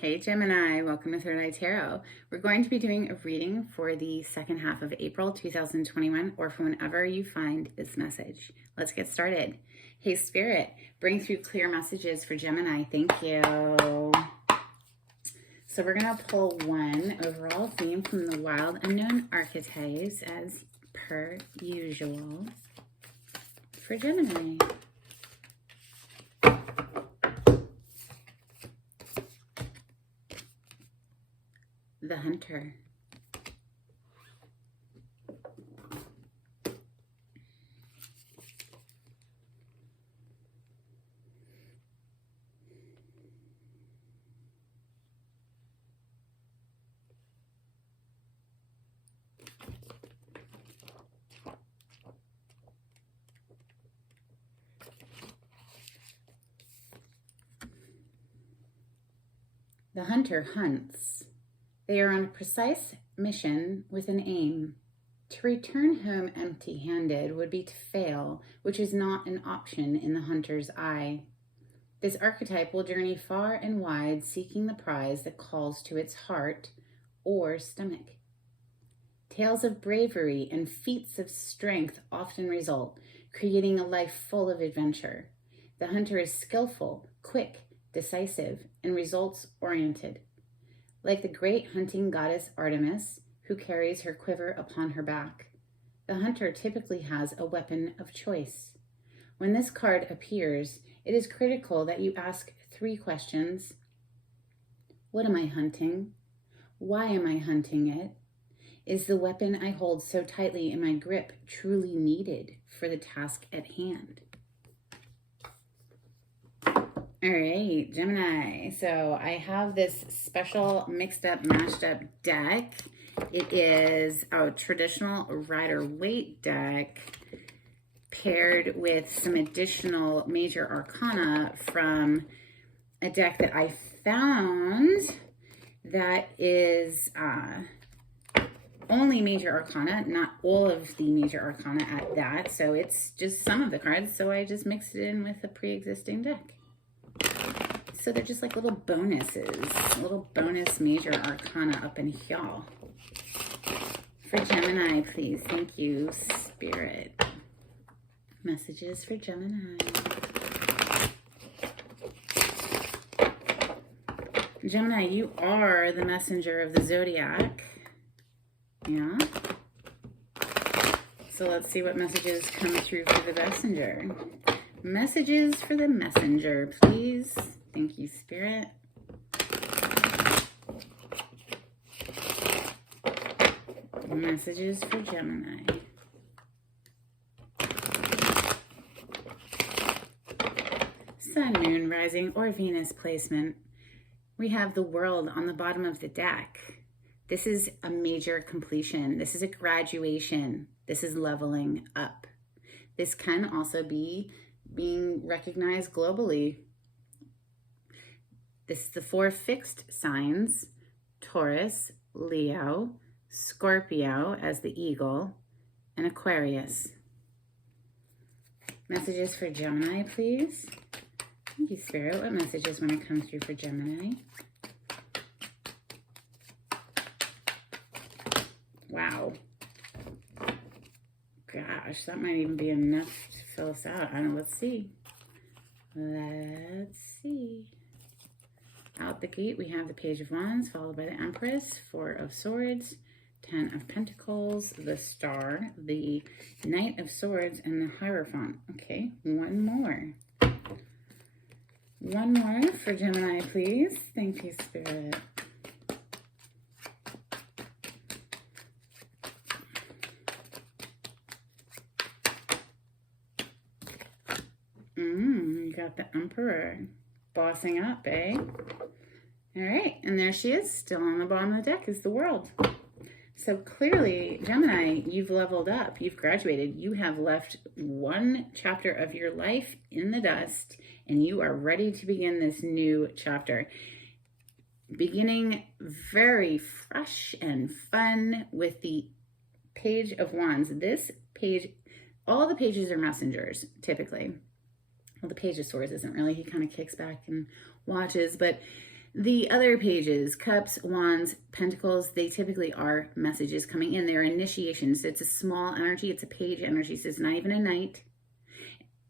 Hey Gemini, welcome to Third Eye Tarot. We're going to be doing a reading for the second half of April 2021 or for whenever you find this message. Let's get started. Hey Spirit, bring through clear messages for Gemini. Thank you. So we're going to pull one overall theme from the Wild Unknown Archetypes as per usual for Gemini. The Hunter. The hunter hunts. They are on a precise mission with an aim. To return home empty-handed would be to fail, which is not an option in the hunter's eye. This archetype will journey far and wide seeking the prize that calls to its heart or stomach. Tales of bravery and feats of strength often result, creating a life full of adventure. The hunter is skillful, quick, decisive, and results-oriented. Like the great hunting goddess Artemis, who carries her quiver upon her back, the hunter typically has a weapon of choice. When this card appears, it is critical that you ask 3 questions. What am I hunting? Why am I hunting it? Is the weapon I hold so tightly in my grip truly needed for the task at hand? All right, Gemini. So I have this special mixed up, mashed up deck. It is a traditional Rider-Waite deck paired with some additional major arcana from a deck that I found that is only major arcana, not all of the major arcana at that. So it's just some of the cards. So I just mixed it in with a pre-existing deck. So they're just like little bonuses, little bonus major arcana up in here. For Gemini, please. Thank you, Spirit. Messages for Gemini. Gemini, you are the messenger of the zodiac. Yeah. So let's see what messages come through for the messenger. Messages for the messenger, please. Thank you, Spirit. Messages for Gemini. Sun, Moon, Rising, or Venus placement. We have the World on the bottom of the deck. This is a major completion. This is a graduation. This is leveling up. This can also be being recognized globally. This is the 4 fixed signs: Taurus, Leo, Scorpio as the eagle, and Aquarius. Messages for Gemini, please. Thank you, Spirit. What messages want to come through for Gemini? Wow. Gosh, that might even be enough to fill us out. I don't know. Let's see. Let's see. Out the gate, we have the Page of Wands, followed by the Empress, 4 of Swords, 10 of Pentacles, the Star, the Knight of Swords, and the Hierophant. Okay, one more. One more for Gemini, please. Thank you, Spirit. You got the Emperor bossing up, eh? All right, and there she is, still on the bottom of the deck is the World. So clearly, Gemini, you've leveled up, you've graduated, you have left one chapter of your life in the dust, and you are ready to begin this new chapter. Beginning very fresh and fun with the Page of Wands. This page, all the pages are messengers, typically. Well, the Page of Swords isn't really, he kind of kicks back and watches, but The other pages, Cups, Wands, Pentacles, they typically are messages coming in. They're initiations. It's a small energy. It's a page energy. So it's not even a knight,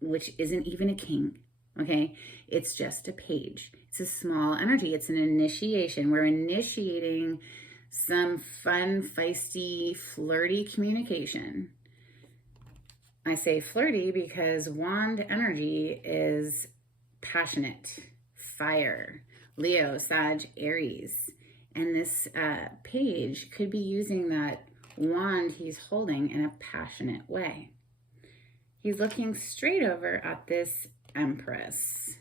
which isn't even a king, okay? It's just a page. It's a small energy. It's an initiation. We're initiating some fun, feisty, flirty communication. I say flirty because wand energy is passionate, fire, Leo, Sag, Aries. And this page could be using that wand he's holding in a passionate way. He's looking straight over at this Empress.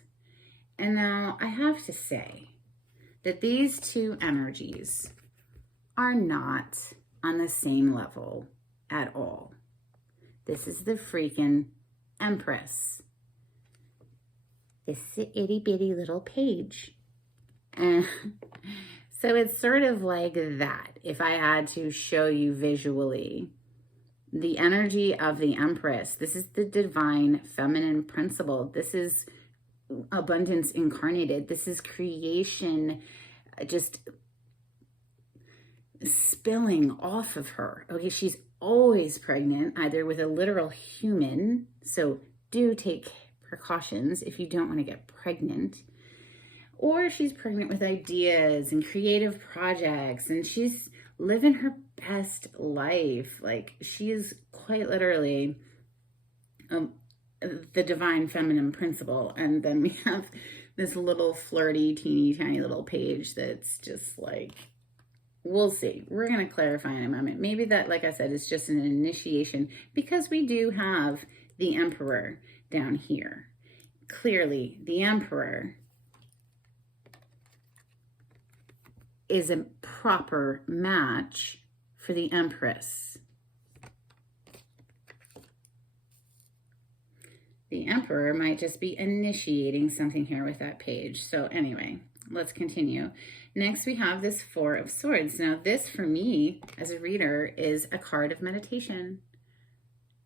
And now I have to say that these two energies are not on the same level at all. This is the freaking Empress. This is an itty bitty little page. And so it's sort of like that. If I had to show you visually the energy of the Empress, this is the divine feminine principle. This is abundance incarnated. This is creation just spilling off of her. Okay, she's always pregnant, either with a literal human, so do take precautions if you don't want to get pregnant, or she's pregnant with ideas and creative projects, and she's living her best life. Like, she is quite literally the divine feminine principle. And then we have this little flirty, teeny tiny little page that's just like, we'll see. We're going to clarify in a moment. Maybe that, like I said, is just an initiation, because we do have the Emperor down here. Clearly, the Emperor is a proper match for the Empress. The Emperor might just be initiating something here with that page. So anyway, let's continue. Next, we have this Four of Swords. Now, this, for me, as a reader, is a card of meditation.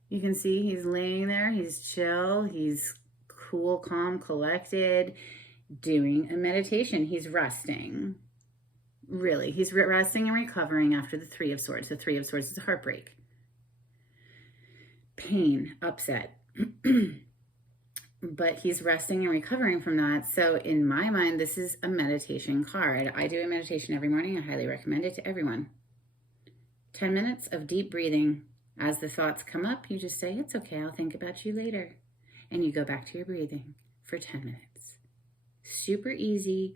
You can see he's laying there. He's chill. He's cool, calm, collected, doing a meditation. He's resting. Really, he's resting and recovering after the Three of Swords. The Three of Swords is heartbreak, pain, upset. But he's resting and recovering from that. So in my mind, this is a meditation card. I do a meditation every morning. I highly recommend it to everyone. 10 minutes of deep breathing. As the thoughts come up, you just say, it's okay, I'll think about you later. And you go back to your breathing for 10 minutes. Super easy,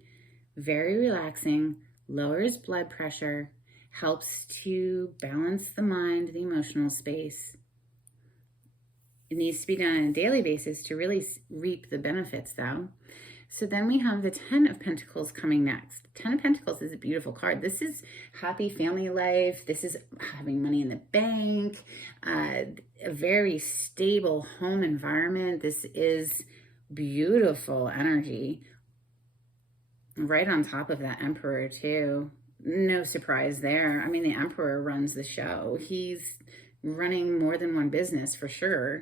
very relaxing, lowers blood pressure, helps to balance the mind, the emotional space. It needs to be done on a daily basis to really reap the benefits, though. So then we have the 10 of Pentacles coming next. 10 of Pentacles is a beautiful card. This is happy family life. This is having money in the bank, a very stable home environment. This is beautiful energy. Right on top of that Emperor, too. No surprise there. I mean, the Emperor runs the show. He's running more than one business for sure.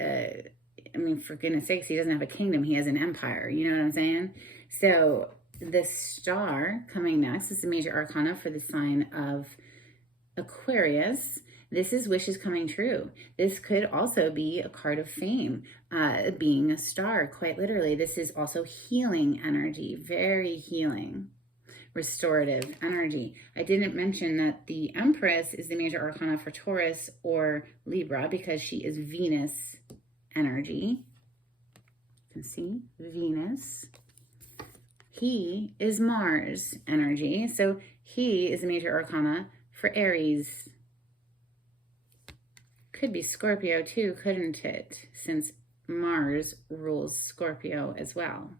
I mean, for goodness sakes, he doesn't have a kingdom. He has an empire. You know what I'm saying? So the Star coming next is the major arcana for the sign of Aquarius. This is wishes coming true. This could also be a card of fame, being a star, quite literally. This is also healing energy, very healing, restorative energy. I didn't mention that the Empress is the major arcana for Taurus or Libra because she is Venus energy. You can see Venus. He is Mars energy. So he is the major arcana for Aries. Could be Scorpio too, couldn't it? Since Mars rules Scorpio as well.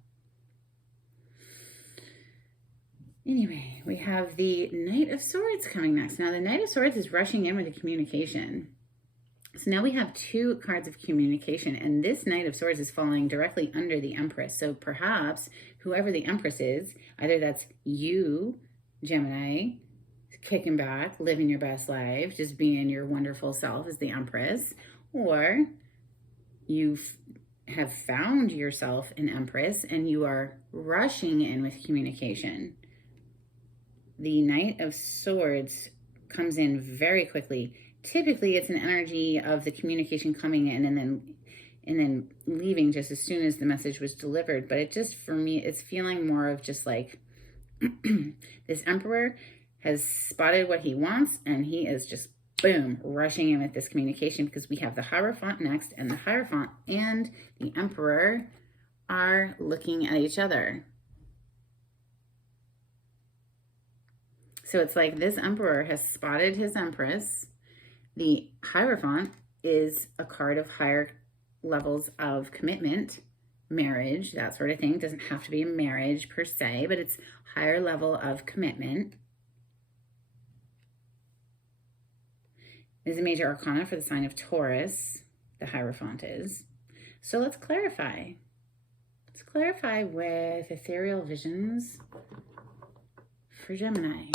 Anyway, we have the Knight of Swords coming next. Now, the Knight of Swords is rushing in with the communication. So now we have two cards of communication, and this Knight of Swords is falling directly under the Empress. So perhaps whoever the Empress is, either that's you, Gemini, kicking back, living your best life, just being your wonderful self as the Empress, or you've have found yourself an Empress and you are rushing in with communication. The Knight of Swords comes in very quickly. Typically, it's an energy of the communication coming in and then leaving just as soon as the message was delivered. But it just, for me, it's feeling more of just like this Emperor has spotted what he wants and he is just, boom, rushing in with this communication, because we have the Hierophant next, and the Hierophant and the Emperor are looking at each other. So it's like this Emperor has spotted his Empress. The Hierophant is a card of higher levels of commitment, marriage, that sort of thing. It doesn't have to be a marriage per se, but it's higher level of commitment. Is a major arcana for the sign of Taurus, the Hierophant is. So let's clarify. Let's clarify with ethereal visions for Gemini.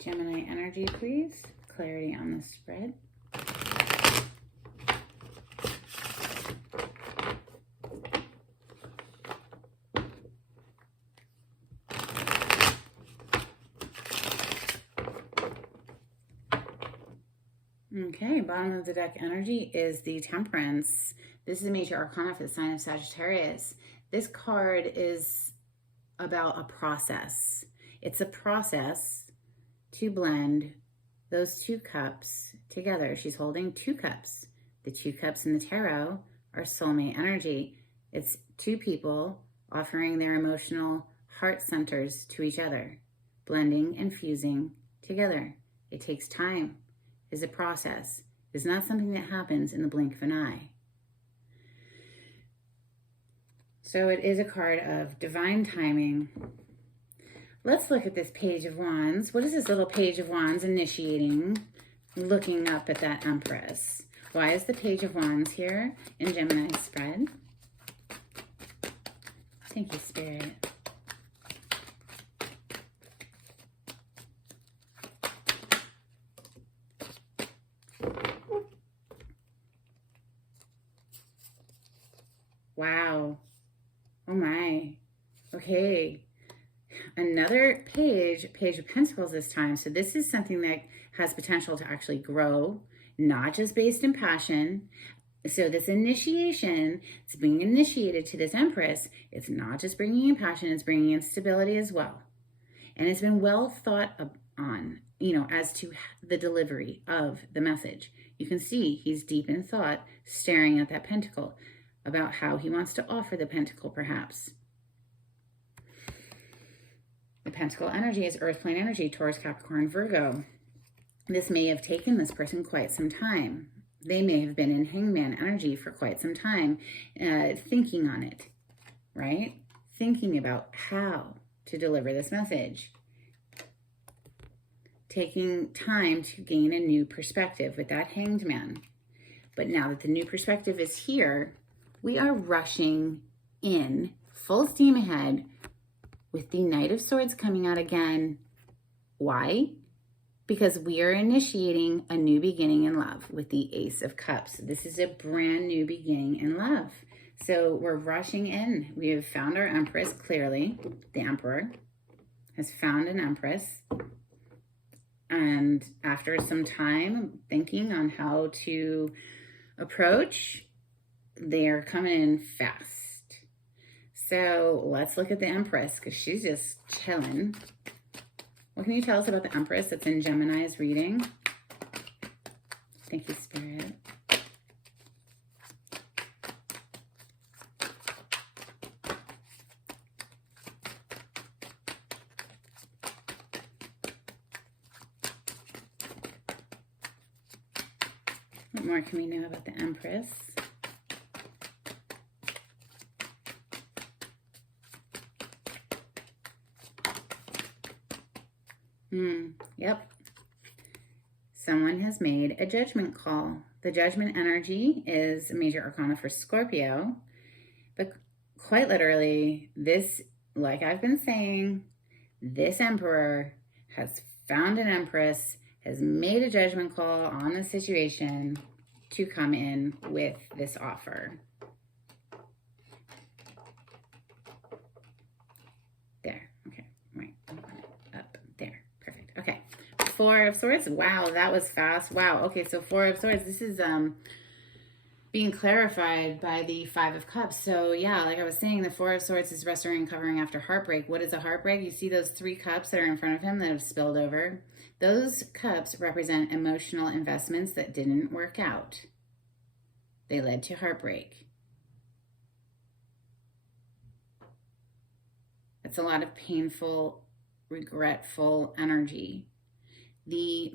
Gemini energy, please. Clarity on the spread. Okay, bottom of the deck energy is the Temperance. This is a major arcana for the sign of Sagittarius. This card is about a process. It's a process to blend those two cups together. She's holding two cups. The two cups in the tarot are soulmate energy. It's two people offering their emotional heart centers to each other, blending and fusing together. It takes time. It's a process. It's not something that happens in the blink of an eye. So it is a card of divine timing. Let's look at this Page of Wands. What is this little Page of Wands initiating, looking up at that Empress? Why is the Page of Wands here in Gemini's spread? Thank you, Spirit. Wow. Oh my. Okay. Another Page of Pentacles this time. So this is something that has potential to actually grow, not just based in passion. So this initiation, it's being initiated to this Empress. It's not just bringing in passion, it's bringing in stability as well. And it's been well thought on, as to the delivery of the message. You can see he's deep in thought, staring at that pentacle, about how he wants to offer the pentacle, perhaps. The pentacle energy is earth plane energy, Taurus, Capricorn, Virgo. This may have taken this person quite some time. They may have been in hangman energy for quite some time, thinking on it, right? Thinking about how to deliver this message. Taking time to gain a new perspective with that Hanged Man. But now that the new perspective is here, we are rushing in full steam ahead with the Knight of Swords coming out again. Why? Because we are initiating a new beginning in love with the Ace of Cups. This is a brand new beginning in love. So we're rushing in. We have found our Empress, clearly. The Emperor has found an Empress. And after some time thinking on how to approach, they're coming in fast. So let's look at the Empress, because she's just chilling. What can you tell us about the Empress that's in Gemini's reading? Thank you, Spirit. What more can we know about the Empress? Yep. Someone has made a judgment call. The judgment energy is a major arcana for Scorpio. But quite literally, this, like I've been saying, this emperor has found an empress, has made a judgment call on the situation to come in with this offer. There, okay, right, up, there, perfect, okay. Four of Swords, wow, that was fast, wow, okay, so Four of Swords, this is being clarified by the Five of Cups. So yeah, like I was saying, the Four of Swords is restoring and covering after heartbreak. What is a heartbreak? You see those 3 cups that are in front of him that have spilled over? Those cups represent emotional investments that didn't work out. They led to heartbreak. That's a lot of painful, regretful energy. The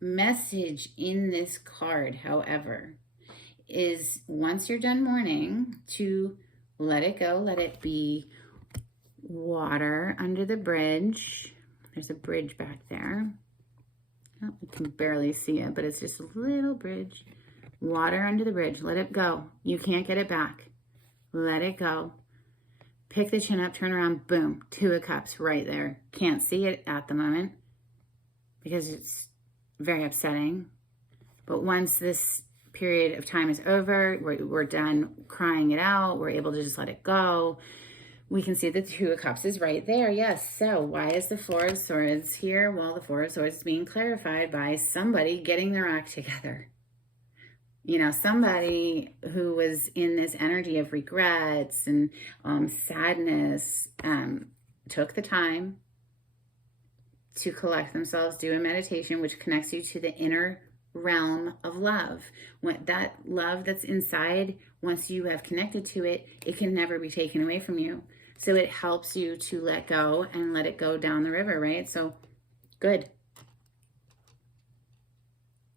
message in this card, however, is once you're done mourning, to let it go, let it be. Water under the bridge. There's a bridge back there. Oh, you can barely see it, but it's just a little bridge. Water under the bridge. Let it go. You can't get it back. Let it go. Pick the chin up, turn around, boom. 2 of Cups right there. Can't see it at the moment because it's very upsetting. But once this period of time is over, we're done crying it out, we're able to just let it go. We can see the 2 of Cups is right there. Yes. So why is the Four of Swords here? Well, the Four of Swords is being clarified by somebody getting their act together. You know, somebody who was in this energy of regrets and sadness took the time to collect themselves, do a meditation, which connects you to the inner realm of love. When that love that's inside, once you have connected to it, it can never be taken away from you. So it helps you to let go and let it go down the river, right? So good.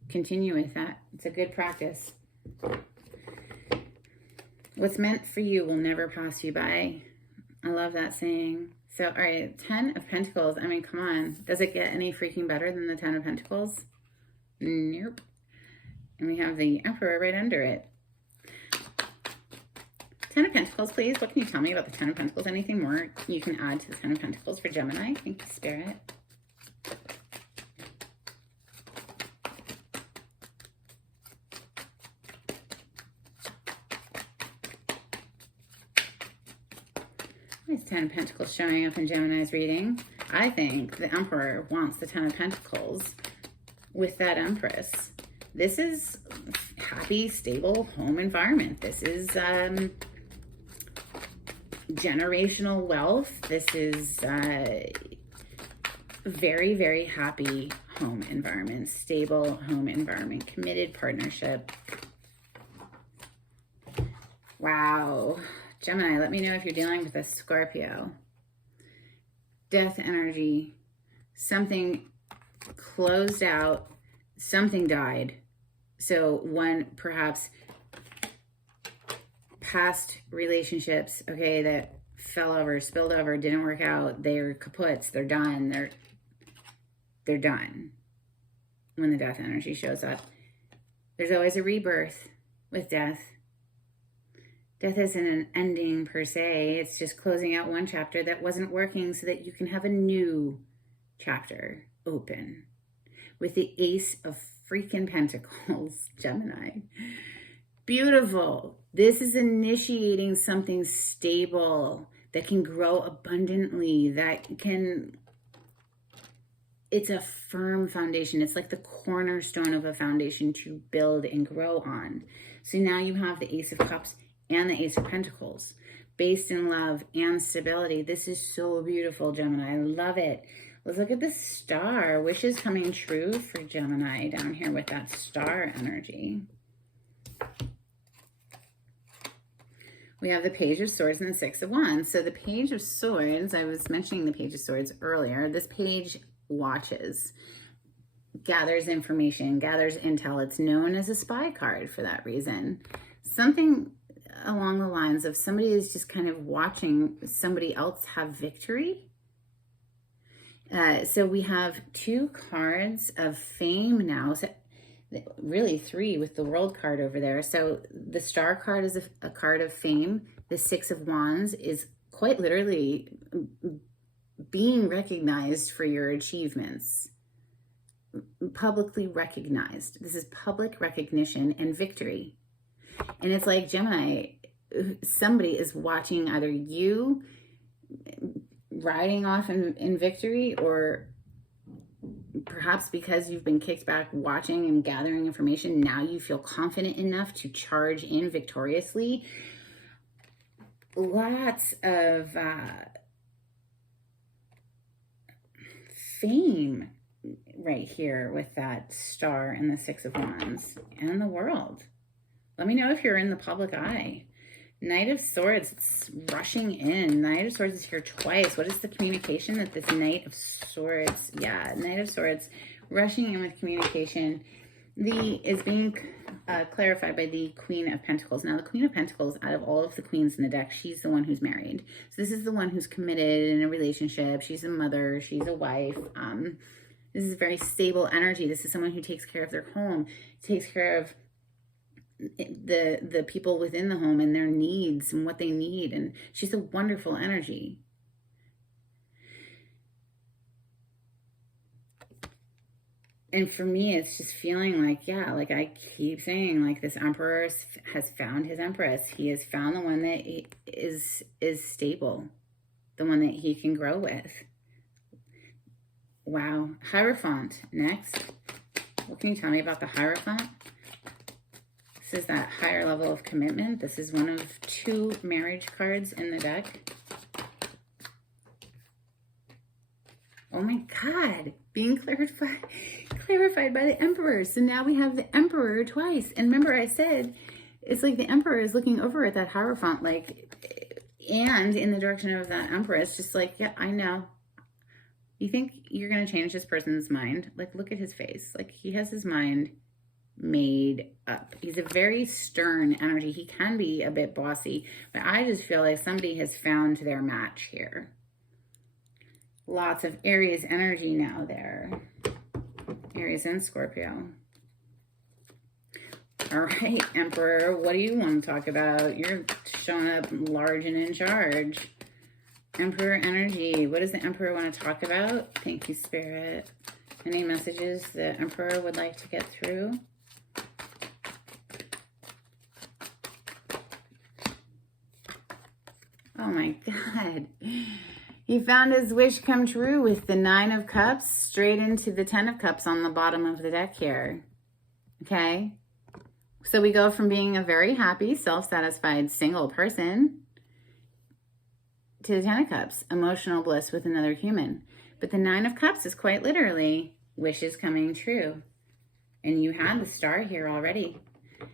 Continue with that. It's a good practice. What's meant for you will never pass you by. I love that saying. So, all right, 10 of Pentacles. I mean, come on. Does it get any freaking better than the 10 of Pentacles? Nope. And we have the Emperor right under it. 10 of Pentacles, please. What can you tell me about the 10 of Pentacles? Anything more you can add to the 10 of Pentacles for Gemini? Thank you, Spirit. Why is 10 of Pentacles showing up in Gemini's reading? I think the Emperor wants the 10 of Pentacles with that Empress. This is happy, stable home environment. This is generational wealth. This is very, very happy home environment, stable home environment, committed partnership. Wow. Gemini, let me know if you're dealing with a Scorpio. Death energy. Something closed out. Something died. So one, perhaps past relationships, okay, that fell over, spilled over, didn't work out. They're kaputs. They're done. They're done. When the death energy shows up, there's always a rebirth with death. Death isn't an ending per se. It's just closing out one chapter that wasn't working so that you can have a new chapter open. With the Ace of freaking Pentacles, Gemini. Beautiful. This is initiating something stable that can grow abundantly, it's a firm foundation. It's like the cornerstone of a foundation to build and grow on. So now you have the Ace of Cups and the Ace of Pentacles, based in love and stability. This is so beautiful, Gemini. I love it. Let's look at the star. Wishes coming true for Gemini down here with that star energy. We have the Page of Swords and the Six of Wands. So the Page of Swords, I was mentioning the Page of Swords earlier. This page watches, gathers information, gathers intel. It's known as a spy card for that reason. Something along the lines of somebody is just kind of watching somebody else have victory. So we have 2 cards of fame now. So really 3 with the World card over there. So the Star card is a card of fame. The Six of Wands is quite literally being recognized for your achievements, publicly recognized. This is public recognition and victory. And it's like, Gemini, somebody is watching either you riding off in victory, or perhaps because you've been kicked back watching and gathering information, now you feel confident enough to charge in victoriously. Lots of fame right here with that star and the Six of Wands and the World. Let me know if you're in the public eye. Knight of Swords, it's rushing in. Knight of Swords is here twice. What is the communication that this Knight of Swords, yeah, Knight of Swords, rushing in with communication, is being clarified by the Queen of Pentacles. Now, the Queen of Pentacles, out of all of the queens in the deck, she's the one who's married. So this is the one who's committed in a relationship. She's a mother. She's a wife. This is very stable energy. This is someone who takes care of their home, takes care of the people within the home and their needs and what they need. And she's a wonderful energy. And for me, it's just feeling like, yeah, like I keep saying, like this Emperor has found his Empress. He has found the one that is stable, the one that he can grow with. Wow. Hierophant next. What can you tell me about the Hierophant? This is that higher level of commitment. This is one of 2 marriage cards in the deck. Oh my God, being clarified by the Emperor. So now we have the Emperor twice. And remember I said, it's like the Emperor is looking over at that Hierophant, like, and in the direction of that Empress, just like, yeah, I know. You think you're going to change this person's mind? Like, look at his face. Like, he has his mind made up. He's a very stern energy. He can be a bit bossy, but I just feel like somebody has found their match here. Lots of Aries energy now there. Aries and Scorpio. All right, Emperor, what do you want to talk about? You're showing up large and in charge. Emperor energy. What does the Emperor want to talk about? Thank you, Spirit. Any messages the Emperor would like to get through? Oh my God. He found his wish come true with the 9 of Cups straight into the 10 of Cups on the bottom of the deck here. Okay. So we go from being a very happy, self-satisfied single person to the 10 of Cups, emotional bliss with another human. But the 9 of Cups is quite literally wishes coming true. And you had the star here already.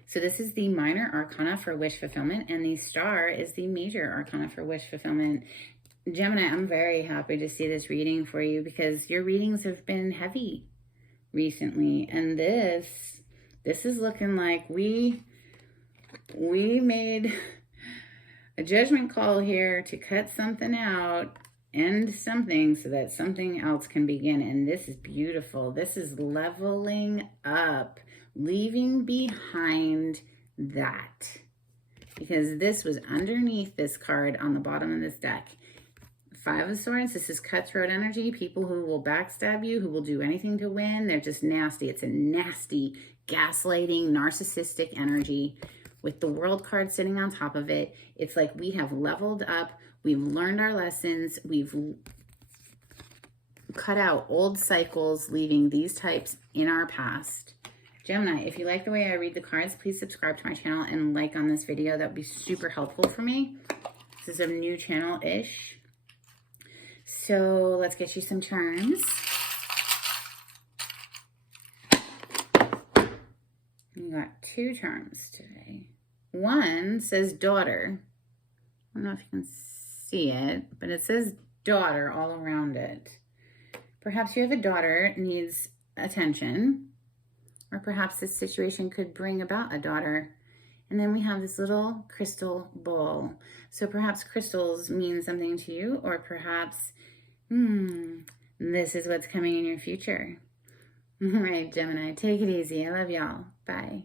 So this is the minor arcana for wish fulfillment, and the star is the major arcana for wish fulfillment. Gemini, I'm very happy to see this reading for you because your readings have been heavy recently. And this is looking like we made a judgment call here to cut something out, end something so that something else can begin. And this is beautiful. This is leveling up, leaving behind that. Because this was underneath this card on the bottom of this deck. 5 of Swords, this is cutthroat energy. People who will backstab you, who will do anything to win. They're just nasty. It's a nasty, gaslighting, narcissistic energy with the World card sitting on top of it. It's like we have leveled up. We've learned our lessons. We've cut out old cycles, leaving these types in our past. Gemini, if you like the way I read the cards, please subscribe to my channel and like on this video. That would be super helpful for me. This is a new channel-ish. So let's get you some terms. You got 2 terms today. One says daughter. I don't know if you can see it, but it says daughter all around it. Perhaps you have a daughter needs attention, or perhaps this situation could bring about a daughter. And then we have this little crystal bowl. So perhaps crystals mean something to you, or perhaps, this is what's coming in your future. All right, Gemini, take it easy. I love y'all. Bye.